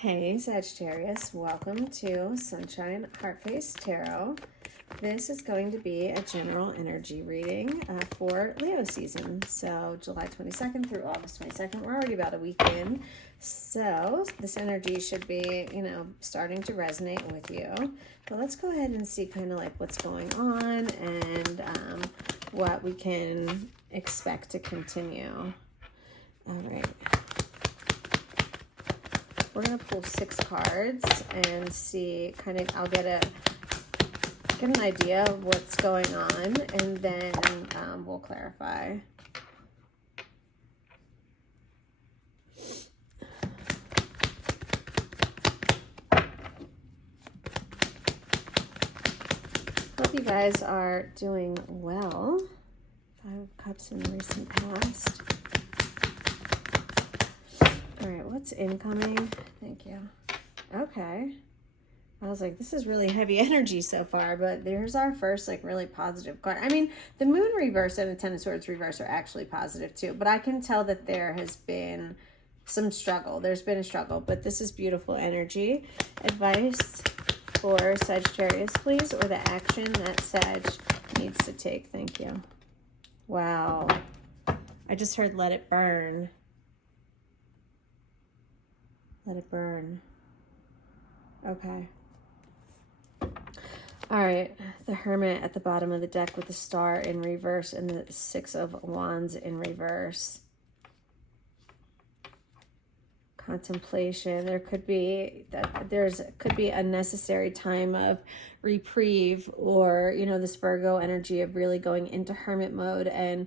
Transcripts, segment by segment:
Hey Sagittarius, welcome to Sunshine Heartface Tarot. This is going to be a general energy reading for Leo season. So July 22nd through August 22nd. We're already about a week in. So this energy should be, starting to resonate with you. But let's go ahead and see kind of like what's going on and what we can expect to continue. All right. We're going to pull 6 cards and see I'll get an idea of what's going on, and then we'll clarify. Hope you guys are doing well. 5 of Cups in the recent past. All right, what's incoming? Thank you. Okay. I was like, this is really heavy energy so far, but there's our first, really positive card. I mean, the Moon reverse and the Ten of Swords reverse are actually positive too, but I can tell that there has been some struggle. There's been a struggle, but this is beautiful energy. Advice for Sagittarius, please, or the action that Sag needs to take. Thank you. Wow. I just heard let it burn. Let it burn. Okay. All right. The Hermit at the bottom of the deck with the Star in reverse and the 6 of Wands in reverse. Contemplation. There could be a necessary time of reprieve, or this Virgo energy of really going into hermit mode and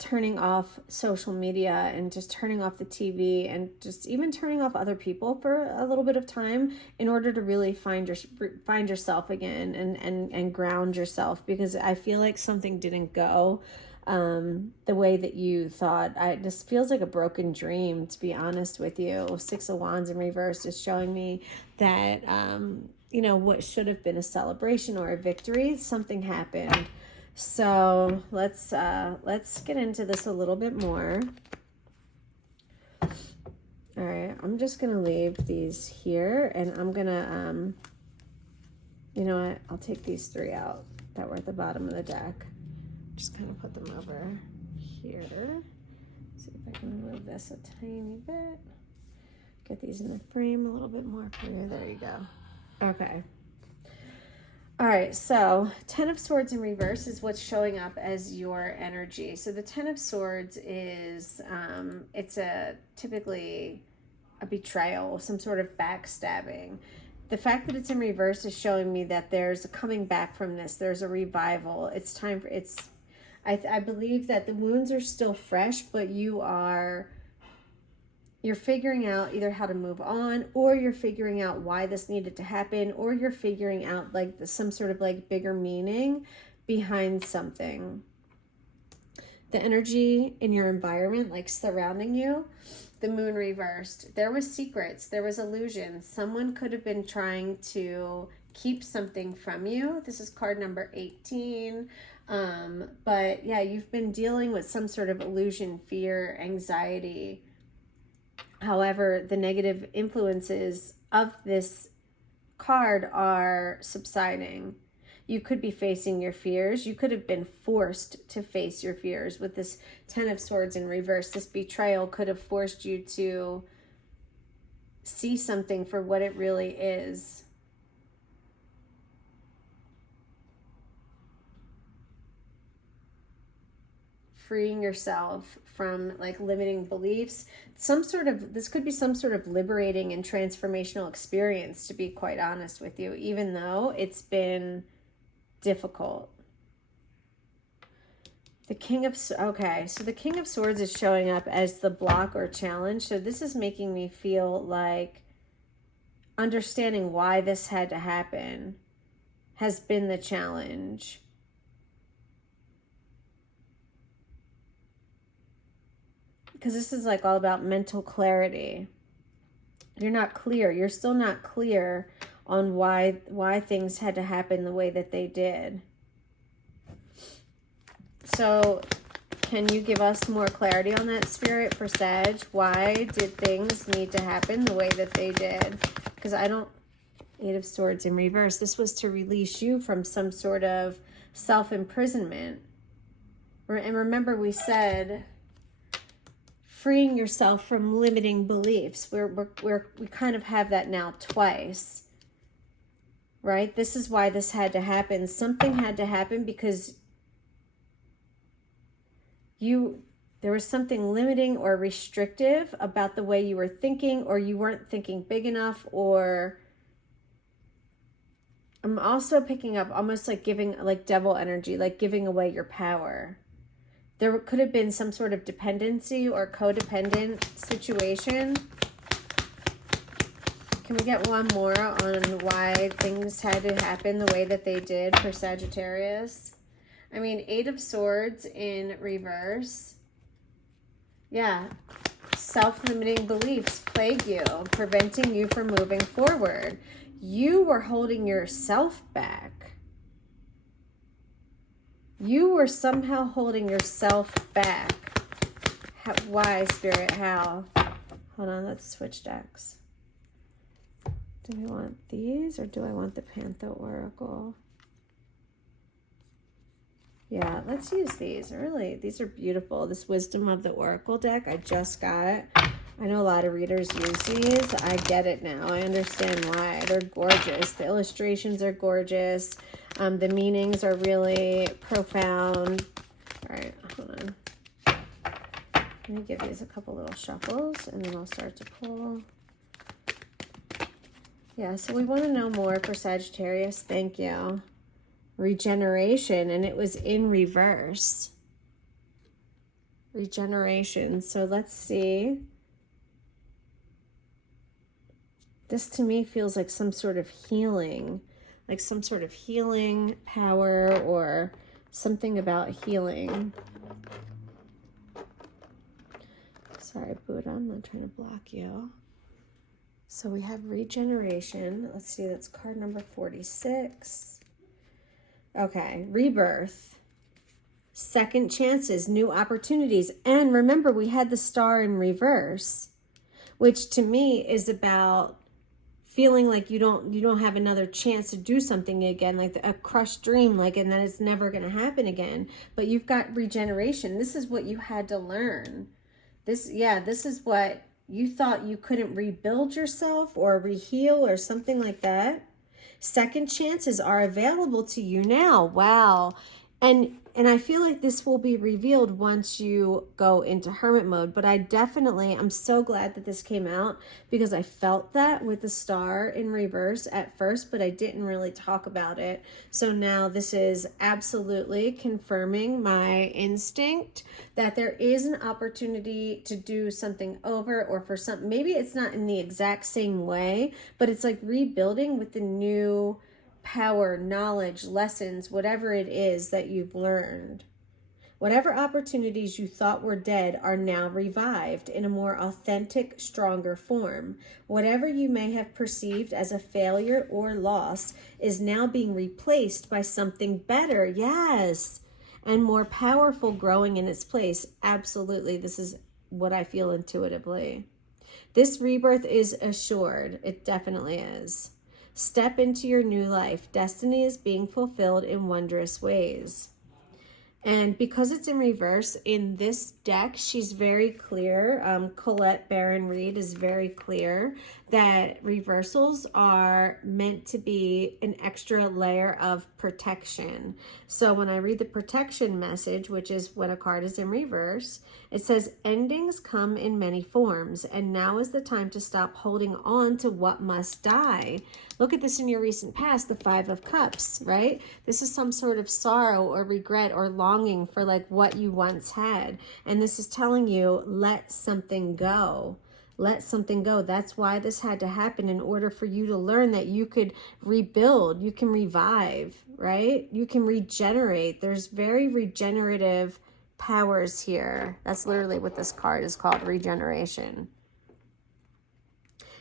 turning off social media and just turning off the TV and just even turning off other people for a little bit of time in order to really find yourself again and ground yourself, because I feel like something didn't go the way that you thought. It just feels like a broken dream, to be honest with you. 6 of Wands in reverse is showing me that what should have been a celebration or a victory, something happened. So let's get into this a little bit more. All right, I'm just gonna leave these here, and I'm gonna you know what, I'll take these 3 out that were at the bottom of the deck. Just kind of put them over here. See if I can move this a tiny bit. Get these in the frame a little bit more for you. There you go. Okay. All right, so 10 of Swords in reverse is what's showing up as your energy. So the 10 of Swords is, it's typically a betrayal, some sort of backstabbing. The fact that it's in reverse is showing me that there's a coming back from this. There's a revival. It's time for, I believe that the wounds are still fresh, but you're figuring out either how to move on, or you're figuring out why this needed to happen, or you're figuring out some sort of bigger meaning behind something. The energy in your environment, surrounding you, the Moon reversed. There was secrets, there was illusions. Someone could have been trying to keep something from you. This is card number 18. But yeah, you've been dealing with some sort of illusion, fear, anxiety. However, the negative influences of this card are subsiding. You could be facing your fears. You could have been forced to face your fears with this 10 of Swords in reverse. This betrayal could have forced you to see something for what it really is. Freeing yourself from limiting beliefs. This could be some sort of liberating and transformational experience, to be quite honest with you, even though it's been difficult. The King of, okay, so the King of Swords is showing up as the block or challenge. So this is making me feel like understanding why this had to happen has been the challenge. Because this is all about mental clarity. You're not clear. You're still not clear on why things had to happen the way that they did. So Can you give us more clarity on that, Spirit, for Sag? Why did things need to happen the way that they did? Because I don't... 8 of Swords in reverse. This was to release you from some sort of self-imprisonment. And remember, we said freeing yourself from limiting beliefs. We kind of have that now twice, right? This is why this had to happen. Something had to happen because there was something limiting or restrictive about the way you were thinking, or you weren't thinking big enough, or I'm also picking up almost like giving, like devil energy, like giving away your power. There could have been some sort of dependency or codependent situation. Can we get one more on why things had to happen the way that they did for Sagittarius? I mean, 8 of Swords in reverse. Yeah. Self-limiting beliefs plague you, preventing you from moving forward. You were holding yourself back. You were somehow holding yourself back. Why, Spirit? How? Hold on, let's switch decks. Do we want these or do I want the Panther Oracle? Yeah, let's use these. Really, these are beautiful. This Wisdom of the Oracle deck, I just got. I know a lot of readers use these. I get it now. I understand why. They're gorgeous. The illustrations are gorgeous. The meanings are really profound. All right, hold on. Let me give these a couple little shuffles, and then I'll start to pull. Yeah, so we want to know more for Sagittarius. Thank you. Regeneration, and it was in reverse. Regeneration. So let's see. This to me feels like some sort of healing, like some sort of healing power or something about healing. Sorry, Buddha, I'm not trying to block you. So we have regeneration. Let's see, that's card number 46. Okay, rebirth, second chances, new opportunities. And remember, we had the Star in reverse, which to me is about feeling like you don't have another chance to do something again, like a crushed dream, like, and then it's never going to happen again. But you've got regeneration. This is what you had to learn. This is what you thought you couldn't rebuild yourself or reheal or something like that. Second chances are available to you now. Wow. And I feel like this will be revealed once you go into hermit mode. But I'm so glad that this came out, because I felt that with the Star in reverse at first, but I didn't really talk about it. So now this is absolutely confirming my instinct that there is an opportunity to do something over, or for something. Maybe it's not in the exact same way, but it's like rebuilding with the new power, knowledge, lessons, whatever it is that you've learned. Whatever opportunities you thought were dead are now revived in a more authentic, stronger form. Whatever you may have perceived as a failure or loss is now being replaced by something better. Yes. And more powerful, growing in its place. Absolutely. This is what I feel intuitively. This rebirth is assured. It definitely is. Step into your new life. Destiny is being fulfilled in wondrous ways. And because it's in reverse in this deck, she's very clear. Colette Baron Reed is very clear that reversals are meant to be an extra layer of protection. So when I read the protection message, which is when a card is in reverse, it says, endings come in many forms, and now is the time to stop holding on to what must die. Look at this in your recent past, the 5 of Cups, right? This is some sort of sorrow or regret or longing for like what you once had. And this is telling you, let something go. Let something go. That's why this had to happen, in order for you to learn that you could rebuild, you can revive, right? You can regenerate. There's very regenerative powers here. That's literally what this card is called, regeneration.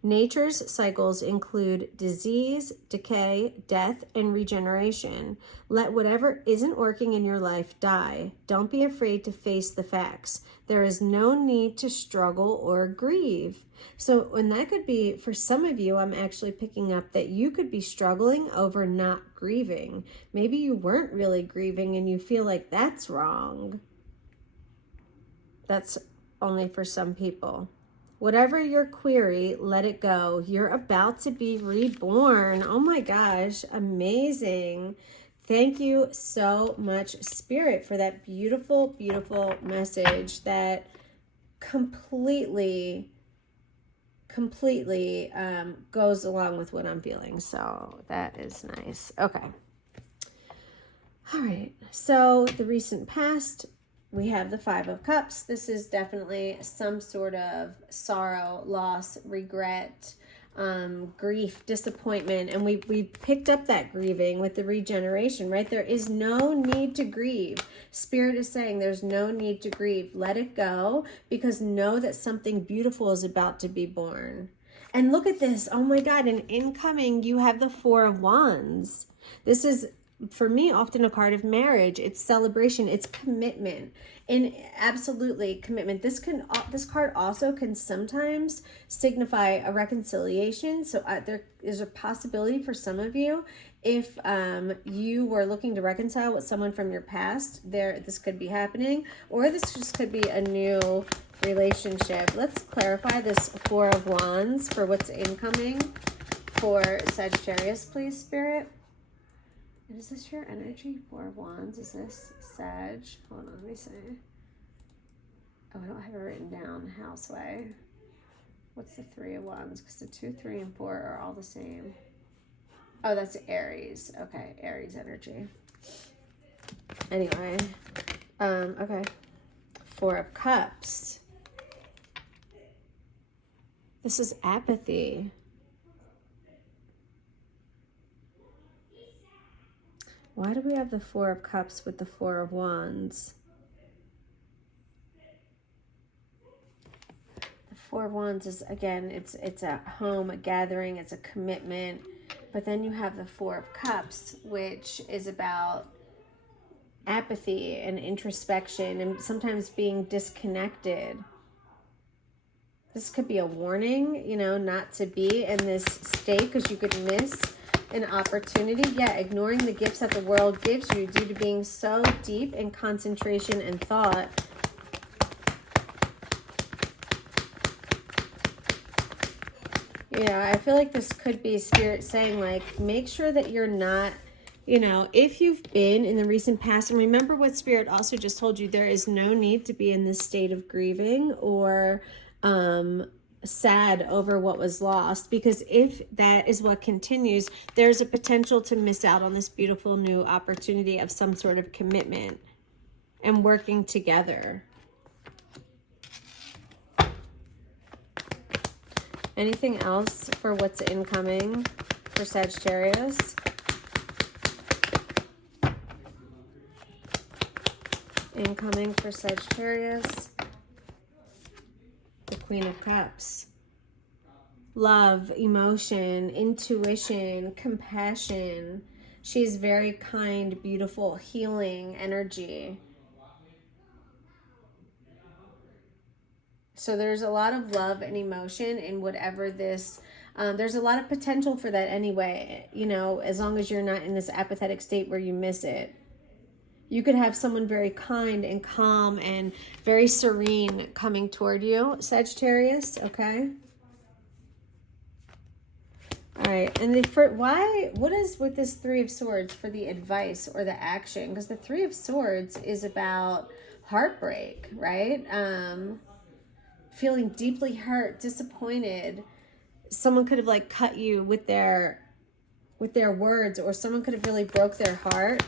Nature's cycles include disease, decay, death, and regeneration. Let whatever isn't working in your life die. Don't be afraid to face the facts. There is no need to struggle or grieve. So, and that could be, for some of you, I'm actually picking up that you could be struggling over not grieving. Maybe you weren't really grieving and you feel like that's wrong. That's only for some people. Whatever your query, let it go. You're about to be reborn. Oh my gosh, amazing. Thank you so much, Spirit, for that beautiful, beautiful message that completely goes along with what I'm feeling. So that is nice. Okay. All right. So the recent past, we have the Five of Cups. This is definitely some sort of sorrow, loss, regret, grief, disappointment. And we picked up that grieving with the regeneration, right? There is no need to grieve. Spirit is saying there's no need to grieve. Let it go, because know that something beautiful is about to be born. And look at this. Oh my God. And incoming, you have the Four of Wands. This is, for me, often a card of marriage. It's celebration, it's commitment, and absolutely commitment. This card also can sometimes signify a reconciliation. So there is a possibility for some of you, if you were looking to reconcile with someone from your past, this could be happening, or this just could be a new relationship. Let's clarify this Four of Wands for what's incoming for Sagittarius, please, Spirit. Is this your energy? Four of Wands. Is this Sag? Hold on, let me see. Oh, I don't have it written down. Houseway. What's the Three of Wands? Because the 2, 3, and 4 are all the same. Oh, that's Aries. Okay, Aries energy. Anyway, okay. Four of Cups. This is apathy. Why do we have the Four of Cups with the Four of Wands? The Four of Wands is, again, it's a home, a gathering, it's a commitment. But then you have the Four of Cups, which is about apathy and introspection and sometimes being disconnected. This could be a warning, you know, not to be in this state, because you could miss an opportunity. Yeah, ignoring the gifts that the world gives you due to being so deep in concentration and thought. Yeah, I feel like this could be Spirit saying, like, make sure that you're not, you know, if you've been in the recent past, and remember what Spirit also just told you, there is no need to be in this state of grieving or sad over what was lost, because if that is what continues, there's a potential to miss out on this beautiful new opportunity of some sort of commitment and working together. Anything else for what's incoming for Sagittarius? Incoming for Sagittarius. The Queen of Cups. Love, emotion, intuition, compassion. She's very kind, beautiful, healing energy. So there's a lot of love and emotion in whatever this, there's a lot of potential for that anyway, you know, as long as you're not in this apathetic state where you miss it. You could have someone very kind and calm and very serene coming toward you, Sagittarius, okay? All right, and what is with this Three of Swords for the advice or the action? Because the Three of Swords is about heartbreak, right? Feeling deeply hurt, disappointed. Someone could have like cut you with their words, or someone could have really broke their heart.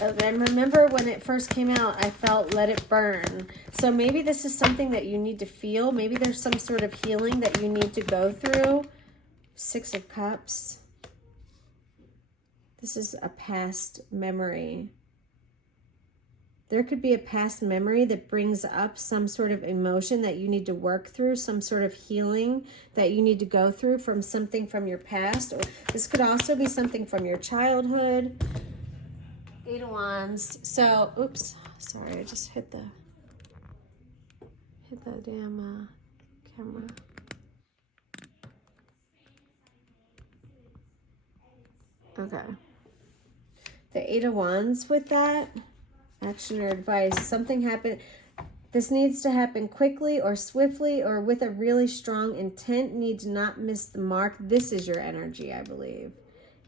And remember when it first came out, I felt let it burn. So maybe this is something that you need to feel. Maybe there's some sort of healing that you need to go through. Six of Cups. This is a past memory. There could be a past memory that brings up some sort of emotion that you need to work through, some sort of healing that you need to go through from something from your past. Or this could also be something from your childhood. 8 of Wands. So, oops, sorry, I just hit the damn camera. Okay. The 8 of Wands with that. Action or advice. Something happened. This needs to happen quickly or swiftly or with a really strong intent. Need to not miss the mark. This is your energy, I believe.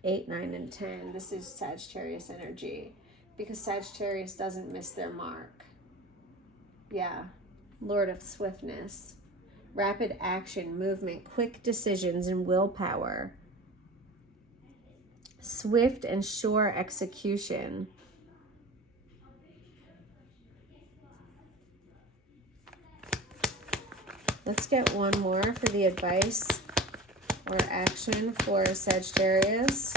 8, 9, and 10. This is Sagittarius energy. Because Sagittarius doesn't miss their mark. Yeah. Lord of swiftness. Rapid action, movement, quick decisions, and willpower. Swift and sure execution. Let's get one more for the advice or action for Sagittarius.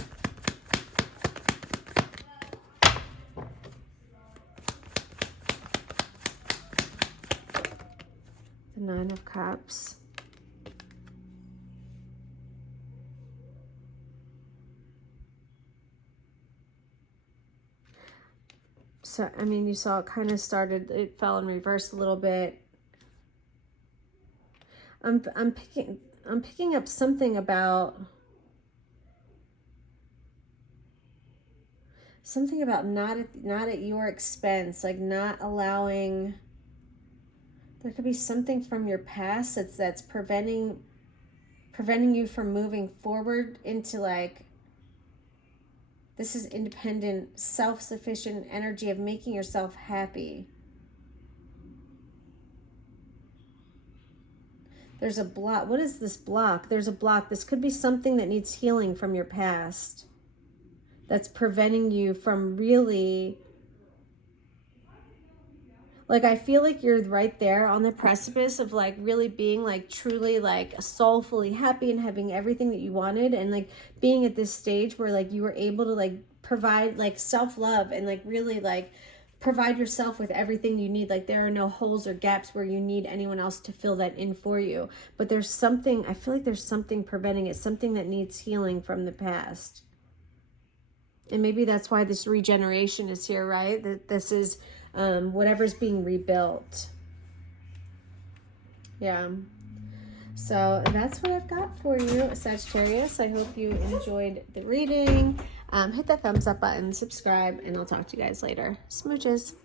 The 9 of Cups. So, I mean, you saw it kind of started, it fell in reverse a little bit. I'm picking up something about not at your expense, like not allowing. There could be something from your past that's preventing you from moving forward into like, this is independent, self-sufficient energy of making yourself happy. There's a block. What is this block? There's a block. This could be something that needs healing from your past. That's preventing you from really... Like, I feel like you're right there on the precipice of like really being like truly like soulfully happy and having everything that you wanted. And like being at this stage where like you were able to like provide like self-love and like really like provide yourself with everything you need. Like there are no holes or gaps where you need anyone else to fill that in for you. But there's something, I feel like there's something preventing it, something that needs healing from the past. And maybe that's why this regeneration is here, right? That this is whatever's being rebuilt. Yeah. So that's what I've got for you, Sagittarius. I hope you enjoyed the reading. Hit that thumbs up button, subscribe, and I'll talk to you guys later. Smooches.